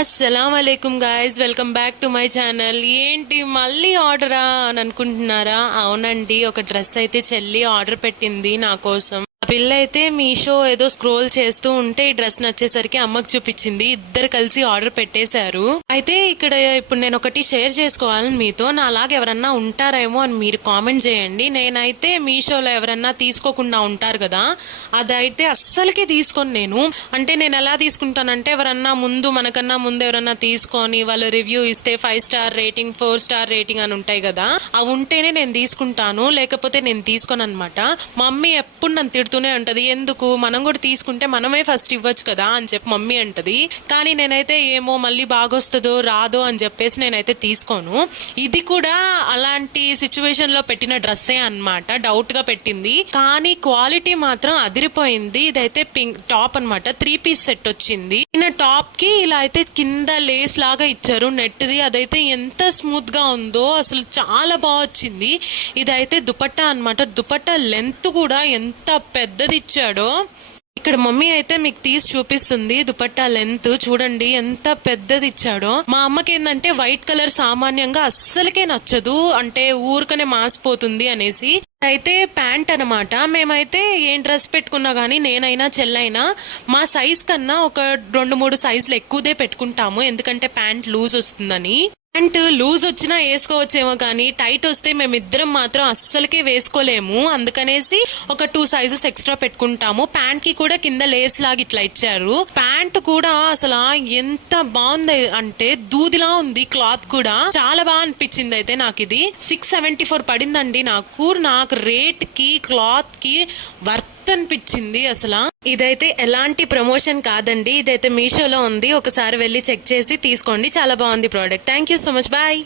అస్సలం వాలేకుమ్ guys, welcome back to my channel. ఏంటి మళ్ళీ ఆర్డరా అని అనుకుంటున్నారా? అవునండి, ఒక డ్రెస్ అయితే చెల్లి ఆర్డర్ పెట్టింది నా కోసం. ఆ పిల్ల అయితే మీషో ఏదో స్క్రోల్ చేస్తూ ఉంటే ఈ డ్రెస్ నచ్చేసరికి అమ్మకు చూపించింది. ఇద్దరు కలిసి ఆర్డర్ పెట్టేశారు. అయితే ఇక్కడ ఇప్పుడు నేను ఒకటి షేర్ చేసుకోవాలని మీతో. నా అలాగే ఎవరన్నా ఉంటారేమో అని మీరు కామెంట్ చేయండి. నేనైతే మీషోలో ఎవరన్నా తీసుకోకుండా ఉంటారు కదా, అదైతే అస్సలకే తీసుకొని నేను. అంటే నేను ఎలా తీసుకుంటానంటే, ఎవరన్నా మనకన్నా ముందు ఎవరన్నా తీసుకొని వాళ్ళు రివ్యూ ఇస్తే 5 స్టార్ రేటింగ్ 4 స్టార్ రేటింగ్ అని ఉంటాయి కదా, అవి ఉంటేనే నేను తీసుకుంటాను, లేకపోతే నేను తీసుకోను అనమాట. మమ్మీ ఎప్పుడు నన్ను తిడుతూనే ఉంటది, ఎందుకు మనం కూడా తీసుకుంటే మనమే ఫస్ట్ ఇవ్వచ్చు కదా అని చెప్పి మమ్మీ అంటది. కానీ నేనైతే ఏమో మళ్ళీ బాగొస్తుందో రాదో అని చెప్పేసి నేనైతే తీసుకోను. ఇది కూడా అలాంటి సిచ్యువేషన్ లో పెట్టిన డ్రెస్సే అనమాట. డౌట్ గా పెట్టింది, కానీ క్వాలిటీ మాత్రం అదిరిపోయింది. ఇదైతే పింక్ టాప్ అనమాట, 3 పీస్ సెట్ వచ్చింది. టాప్ కి ఇలా అయితే కింద లేస్ లాగా ఇచ్చారు నెట్ది. అదైతే ఎంత స్మూత్ గా ఉందో, అసలు చాలా బాగా వచ్చింది. ఇదైతే దుపట్టా అనమాట. దుపట్టా లెంత్ కూడా ఎంత పెద్దది ఇచ్చాడో. ఇక్కడ మమ్మీ అయితే మీకు తీసి చూపిస్తుంది. దుపట్టా లెంత్ చూడండి ఎంత పెద్దది ఇచ్చాడో. మా అమ్మకి ఏంటంటే వైట్ కలర్ సామాన్యంగా అస్సలకే నచ్చదు, అంటే ఊరికనే మాసిపోతుంది అనేసి. అయితే ప్యాంట్ అనమాట. మేమైతే ఏం డ్రెస్ పెట్టుకున్నా కానీ, నేనైనా చెల్లైనా మా సైజ్ కన్నా ఒక 2-3 సైజులు ఎక్కువదే పెట్టుకుంటాము, ఎందుకంటే ప్యాంట్ లూజ్ వస్తుందని. ప్యాంట్ లూజ్ వచ్చినా వేసుకోవచ్చేమో, కానీ టైట్ వస్తే మేమిద్దరం మాత్రం అస్సలకే వేసుకోలేము. అందుకనేసి ఒక 2 సైజెస్ ఎక్స్ట్రా పెట్టుకుంటాము. ప్యాంట్ కి కూడా కింద లేస్ లాగా ఇట్లా ఇచ్చారు. ప్యాంట్ కూడా అసలు ఎంత బాగుంది అంటే దూదిలా ఉంది. క్లాత్ కూడా చాలా బాగా అనిపించింది. అయితే నాకు ఇది 674 పడిందండి. నాకు రేట్ కి క్లాత్ కి వర్త్ అనిపించింది అసలు. ఇదైతే ఎలాంటి ప్రమోషన్ కాదండి, ఇదైతే మీషోలో ఉంది. ఒకసారి వెళ్ళి చెక్ చేసి తీసుకోండి, చాలా బాగుంది product. Thank you so much, bye.